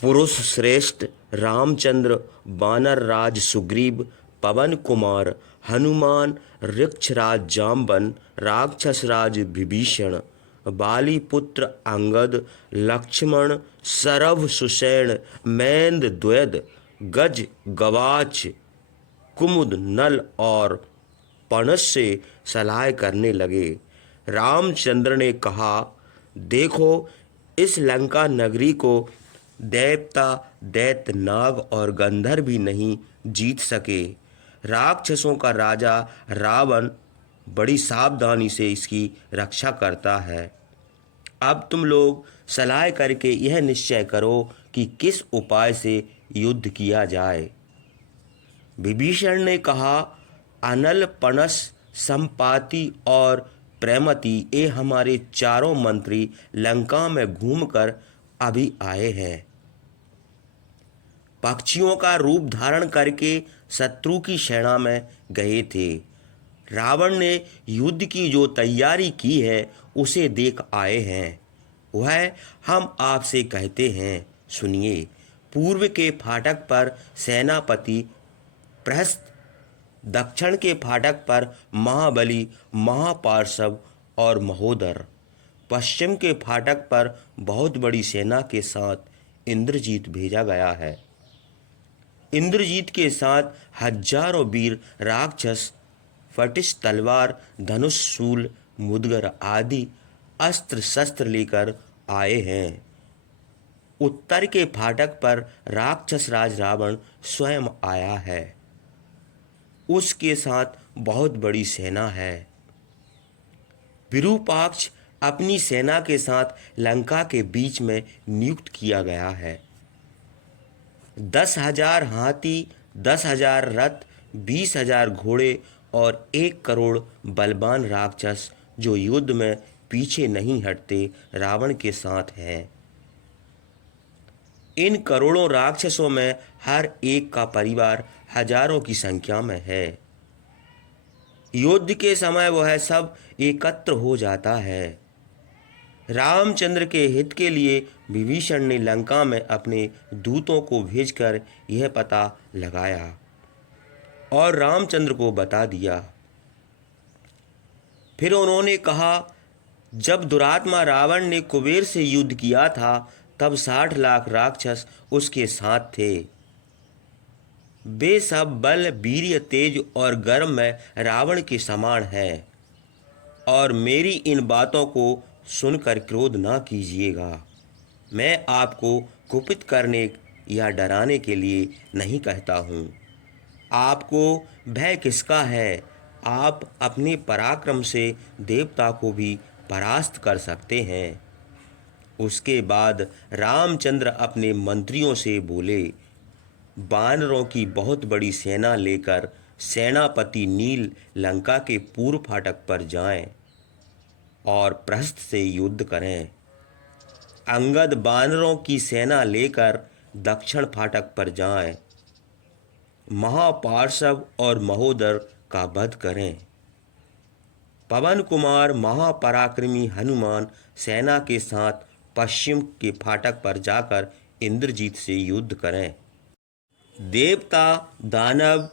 पुरुष श्रेष्ठ रामचंद्र, वानर राज सुग्रीव, पवन कुमार हनुमान, वृक्षराज जाम्बन, राक्षस राज विभीषण, बाली पुत्र अंगद, लक्ष्मण, सरव सुषेण, मैंद द्वैद, गज गवाच, कुमुद नल और पणस से सलाह करने लगे। रामचंद्र ने कहा, देखो, इस लंका नगरी को देवता, दैत्य, नाग और गंधर्व भी नहीं जीत सके। राक्षसों का राजा रावण बड़ी सावधानी से इसकी रक्षा करता है। अब तुम लोग सलाह करके यह निश्चय करो कि किस उपाय से युद्ध किया जाए। विभीषण ने कहा, अनल, पणस, संपाति और प्रेमति ये हमारे चारों मंत्री लंका में घूमकर अभी आए हैं। पक्षियों का रूप धारण करके शत्रु की सेना में गए थे। रावण ने युद्ध की जो तैयारी की है उसे देख आए हैं। वह हम आपसे कहते हैं, सुनिए। पूर्व के फाटक पर सेनापति प्रहस्त, दक्षिण के फाटक पर महाबली, महापार्श्व और महोदर, पश्चिम के फाटक पर बहुत बड़ी सेना के साथ इंद्रजीत भेजा गया है। इंद्रजीत के साथ हजारों वीर राक्षस फटिश, तलवार, धनुष, शूल, मुदगर आदि अस्त्र शस्त्र लेकर आए हैं। उत्तर के फाटक पर राक्षस राज रावण स्वयं आया है। उसके साथ बहुत बड़ी सेना है। विरूपाक्ष अपनी सेना के साथ लंका के बीच में नियुक्त किया गया है। 10,000 हाथी, 10,000 रथ, 20,000 घोड़े और 1 करोड़ बलवान राक्षस जो युद्ध में पीछे नहीं हटते रावण के साथ हैं। इन करोड़ों राक्षसों में हर एक का परिवार हजारों की संख्या में है। युद्ध के समय वह सब एकत्र हो जाता है। रामचंद्र के हित के लिए विभीषण ने लंका में अपने दूतों को भेजकर यह पता लगाया और रामचंद्र को बता दिया। फिर उन्होंने कहा, जब दुरात्मा रावण ने कुबेर से युद्ध किया था तब 60 लाख राक्षस उसके साथ थे। वे सब बल, वीर्य, तेज और गर्म में रावण के समान हैं। और मेरी इन बातों को सुनकर क्रोध ना कीजिएगा। मैं आपको कुपित करने या डराने के लिए नहीं कहता हूँ। आपको भय किसका है? आप अपने पराक्रम से देवता को भी परास्त कर सकते हैं। उसके बाद रामचंद्र अपने मंत्रियों से बोले, वानरों की बहुत बड़ी सेना लेकर सेनापति नील लंका के पूर्व फाटक पर जाएं और प्रहस्त से युद्ध करें। अंगद वानरों की सेना लेकर दक्षिण फाटक पर जाएं। महापार्श्व और महोदर का वध करें। पवन कुमार महापराक्रमी हनुमान सेना के साथ पश्चिम के फाटक पर जाकर इंद्रजीत से युद्ध करें। देवता, दानव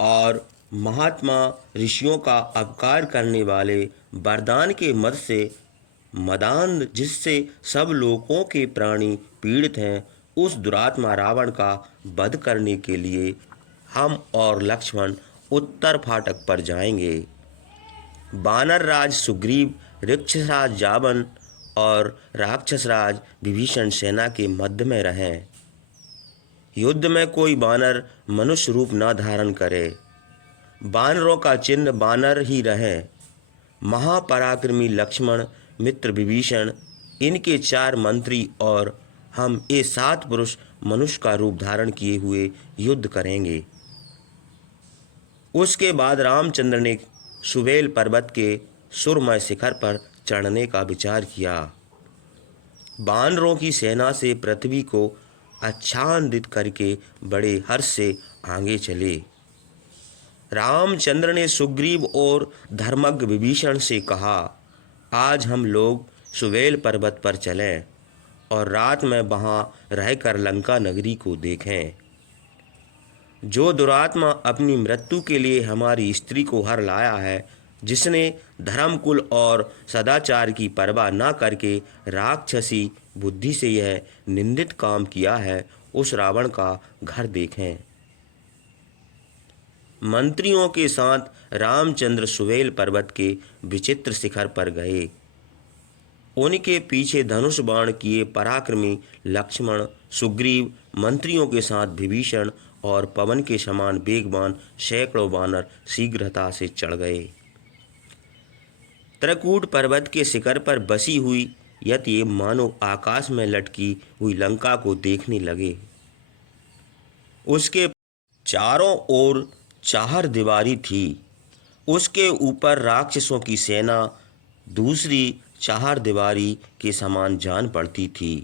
और महात्मा ऋषियों का अपकार करने वाले वरदान के मद से मदान, जिससे सब लोगों के प्राणी पीड़ित हैं, उस दुरात्मा रावण का वध करने के लिए हम और लक्ष्मण उत्तर फाटक पर जाएंगे। वानर राज सुग्रीव, वृक्षराज जाम्बन और राक्षस राज विभीषण सेना के मध्य में रहें। युद्ध में कोई वानर मनुष्य रूप न धारण करे। वानरों का चिन्ह वानर ही रहे। महापराक्रमी लक्ष्मण, मित्र विभीषण, इनके 4 मंत्री और हम ये 7 पुरुष मनुष्य का रूप धारण किए हुए युद्ध करेंगे। उसके बाद रामचंद्र ने सुबेल पर्वत के सुरमय शिखर पर चढ़ने का विचार किया। वानरों की सेना से पृथ्वी को आच्छादित करके बड़े हर्ष से आगे चले। रामचंद्र ने सुग्रीव और धर्मज्ञ विभीषण से कहा, आज हम लोग सुबेल पर्वत पर चलें और रात में वहाँ रहकर लंका नगरी को देखें। जो दुरात्मा अपनी मृत्यु के लिए हमारी स्त्री को हर लाया है, जिसने धर्म कुल और सदाचार की परवाह न करके राक्षसी बुद्धि से यह निंदित काम किया है, उस रावण का घर देखें। मंत्रियों के साथ रामचंद्र सुवेल पर्वत के विचित्र शिखर पर गए। उनके पीछे धनुष बाण किए पराक्रमी लक्ष्मण, सुग्रीव, मंत्रियों के साथ विभीषण और पवन के समान वेगवान सैकड़ों वानर शीघ्रता से चढ़ गए। त्रिकूट पर्वत के शिखर पर बसी हुई यति मानो आकाश में लटकी हुई लंका को देखने लगे। उसके चारों ओर चार दीवारी थी। उसके ऊपर राक्षसों की सेना दूसरी चार दीवारी के समान जान पड़ती थी।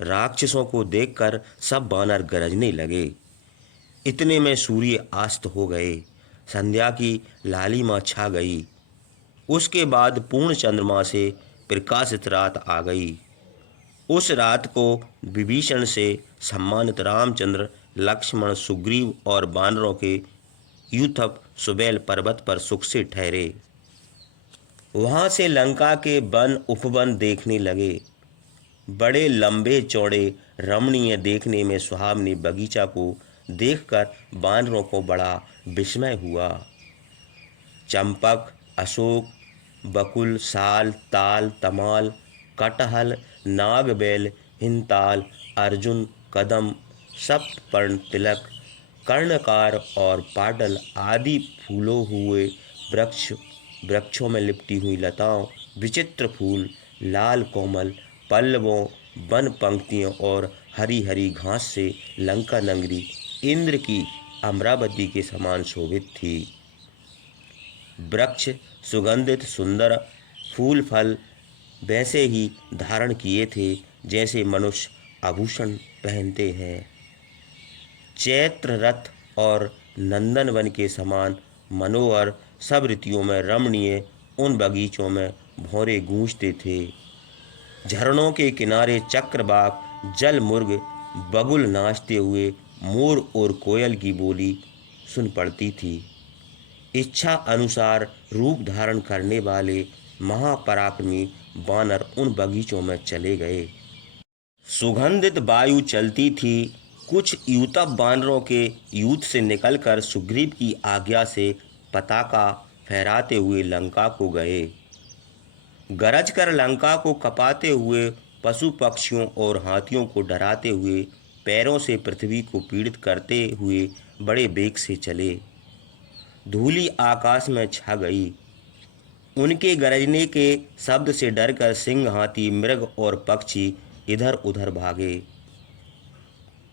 राक्षसों को देखकर सब वानर गरजने लगे। इतने में सूर्य अस्त हो गए। संध्या की लालिमा छा गई। उसके बाद पूर्ण चंद्रमा से प्रकाशित रात आ गई। उस रात को विभीषण से सम्मानित रामचंद्र, लक्ष्मण, सुग्रीव और वानरों के यूथप सुबेल पर्वत पर सुख से ठहरे। वहाँ से लंका के वन उपवन देखने लगे। बड़े लंबे चौड़े रमणीय देखने में सुहावने बगीचा को देखकर वानरों को बड़ा विस्मय हुआ। चंपक, अशोक, बकुल, साल, ताल, तमाल, कटहल, नागबेल, हिंताल, अर्जुन, कदम, सप्तपर्ण, तिलक, कर्णकार और पाटल आदि फूलों हुए वृक्षों में लिपटी हुई लताओं, विचित्र फूल, लाल कोमल पल्लवों, वन पंक्तियों और हरी हरी घास से लंका नगरी इंद्र की अमरावती के समान शोभित थी। वृक्ष सुगंधित सुंदर फूल फल वैसे ही धारण किए थे जैसे मनुष्य आभूषण पहनते हैं। चैत्र रथ और नंदनवन के समान मनोहर सब ऋतुओं में रमणीय उन बगीचों में भौरे गूंजते थे। झरनों के किनारे चक्रवाक, जल मुर्ग, बगुल नाचते हुए मोर और कोयल की बोली सुन पड़ती थी। इच्छा अनुसार रूप धारण करने वाले महापराक्रमी वानर उन बगीचों में चले गए। सुगंधित वायु चलती थी। कुछ यूतप वानरों के यूथ से निकलकर सुग्रीव की आज्ञा से पताका फहराते हुए लंका को गए। गरज कर लंका को कपाते हुए पशु पक्षियों और हाथियों को डराते हुए पैरों से पृथ्वी को पीड़ित करते हुए बड़े वेग से चले। धूली आकाश में छा गई। उनके गरजने के शब्द से डरकर सिंह, हाथी, मृग और पक्षी इधर उधर भागे।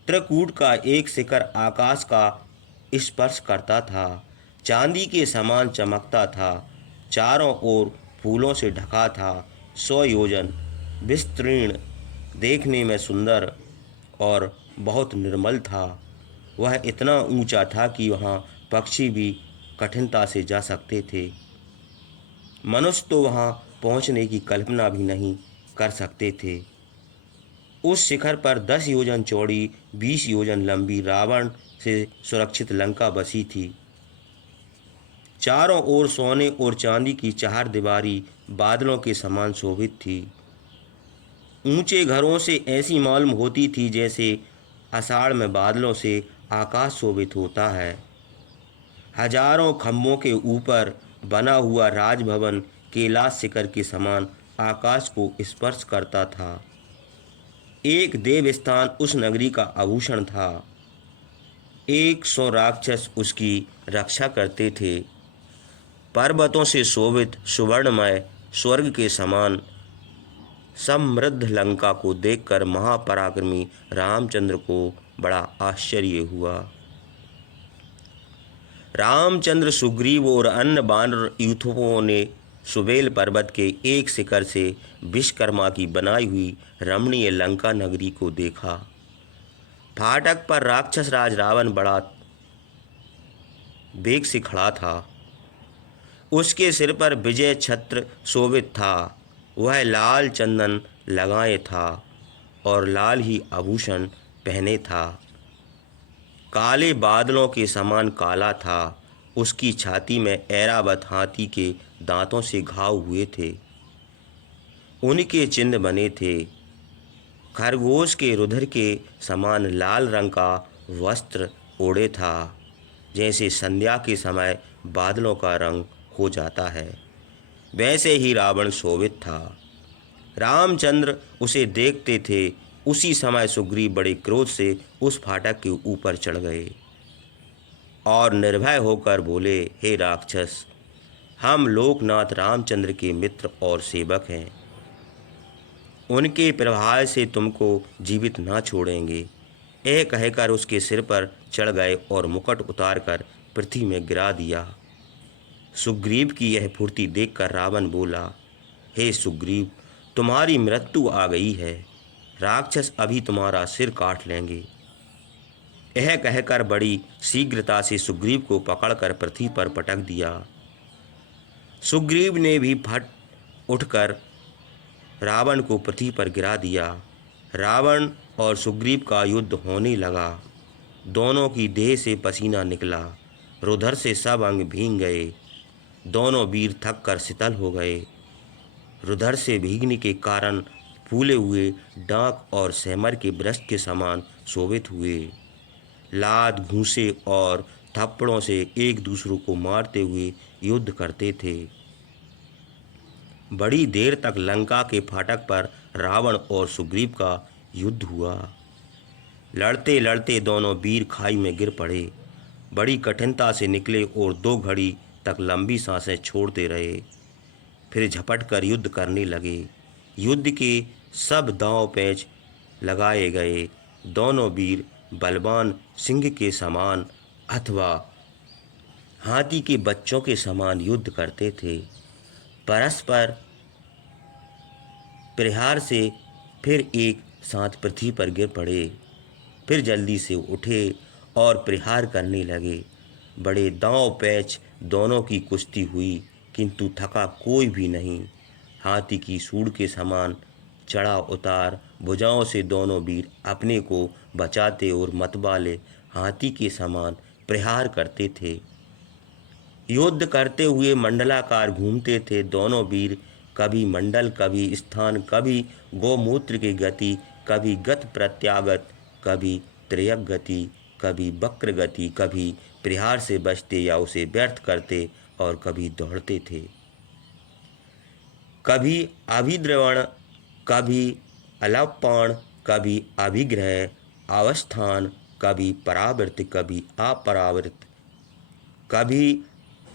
त्रिकूट का एक शिखर आकाश का स्पर्श करता था, चांदी के समान चमकता था, चारों ओर फूलों से ढका था। 100 योजन विस्तीर्ण, देखने में सुंदर और बहुत निर्मल था। वह इतना ऊंचा था कि वहाँ पक्षी भी कठिनता से जा सकते थे। मनुष्य तो वहाँ पहुँचने की कल्पना भी नहीं कर सकते थे। उस शिखर पर 10 योजन चौड़ी, 20 योजन लंबी रावण से सुरक्षित लंका बसी थी। चारों ओर सोने और चांदी की चार दीवारी बादलों के समान शोभित थी। ऊंचे घरों से ऐसी मालूम होती थी जैसे आषाढ़ में बादलों से आकाश शोभित होता है। हजारों खंभों के ऊपर बना हुआ राजभवन कैलाश शिखर के समान आकाश को स्पर्श करता था। एक देवस्थान उस नगरी का आभूषण था। 100 राक्षस उसकी रक्षा करते थे। पर्वतों से शोभित सुवर्णमय स्वर्ग के समान समृद्ध लंका को देखकर महापराक्रमी रामचंद्र को बड़ा आश्चर्य हुआ। रामचंद्र, सुग्रीव और अन्य वानर यूथों ने सुबेल पर्वत के एक शिखर से विश्वकर्मा की बनाई हुई रमणीय लंका नगरी को देखा। फाटक पर राक्षस राज रावण बड़ा वेग से खड़ा था। उसके सिर पर विजय छत्र शोभित था। वह लाल चंदन लगाए था और लाल ही आभूषण पहने था। काले बादलों के समान काला था। उसकी छाती में ऐरावत हाथी के दांतों से घाव हुए थे। उनके चिन्ह बने थे। खरगोश के रुधिर के समान लाल रंग का वस्त्र ओढ़े था, जैसे संध्या के समय बादलों का रंग हो जाता है, वैसे ही रावण शोभित था। रामचंद्र उसे देखते थे। उसी समय सुग्रीव बड़े क्रोध से उस फाटक के ऊपर चढ़ गए और निर्भय होकर बोले, हे राक्षस, हम लोकनाथ रामचंद्र के मित्र और सेवक हैं। उनके प्रभाव से तुमको जीवित ना छोड़ेंगे। यह कहकर उसके सिर पर चढ़ गए और मुकुट उतारकर पृथ्वी में गिरा दिया। सुग्रीव की यह फुर्ती देखकर रावण बोला, हे सुग्रीव, तुम्हारी मृत्यु आ गई है। राक्षस अभी तुम्हारा सिर काट लेंगे। यह कहकर बड़ी शीघ्रता से सुग्रीव को पकड़कर पृथ्वी पर पटक दिया। सुग्रीव ने भी फट उठकर रावण को पृथ्वी पर गिरा दिया। रावण और सुग्रीव का युद्ध होने लगा। दोनों की देह से पसीना निकला, रुधिर से सब अंग भीग गए। दोनों वीर थक कर शीतल हो गए। रुधिर से भीगने के कारण फूले हुए डांक और सेमर के वृक्ष के समान शोभित हुए। लात, घूंसे और थप्पड़ों से एक दूसरे को मारते हुए युद्ध करते थे। बड़ी देर तक लंका के फाटक पर रावण और सुग्रीव का युद्ध हुआ। लड़ते लड़ते दोनों वीर खाई में गिर पड़े। बड़ी कठिनता से निकले और 2 घड़ी तक लंबी सांसें छोड़ते रहे। फिर झपट कर युद्ध करने लगे। युद्ध के सब दांव पेच लगाए गए। दोनों वीर बलवान सिंह के समान अथवा हाथी के बच्चों के समान युद्ध करते थे। परस्पर प्रहार से फिर एक साथ पृथ्वी पर गिर पड़े। फिर जल्दी से उठे और प्रहार करने लगे। बड़े दांव पैच दोनों की कुश्ती हुई, किंतु थका कोई भी नहीं। हाथी की सूंड के समान चढ़ा उतार भुजाओं से दोनों वीर अपने को बचाते और मतवाले हाथी के समान प्रहार करते थे। युद्ध करते हुए मंडलाकार घूमते थे। दोनों वीर कभी मंडल, कभी स्थान, कभी गोमूत्र की गति, कभी गत प्रत्यागत, कभी त्रयक गति, कभी वक्र गति, कभी प्रहार से बचते या उसे व्यर्थ करते और कभी दौड़ते थे। कभी अभिद्रवण, कभी अलपान, कभी अभिग्रह अवस्थान, कभी परावृत्त, कभी अपरावृत्त, कभी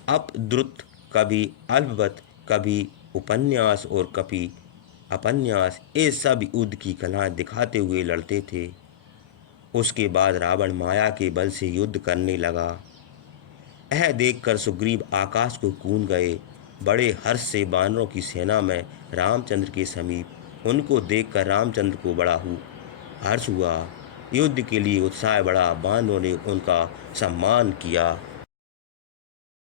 अपद्रुत, कभी अल्पवत, कभी उपन्यास और कभी अपन्यास, ये सब युद्ध की कला दिखाते हुए लड़ते थे। उसके बाद रावण माया के बल से युद्ध करने लगा। यह देखकर सुग्रीव आकाश को कूद गए। बड़े हर्ष से वानरों की सेना में रामचंद्र के समीप उनको देखकर रामचंद्र को बड़ा हर्ष हुआ। युद्ध के लिए उत्साह बढ़ा। वानरों ने उनका सम्मान किया।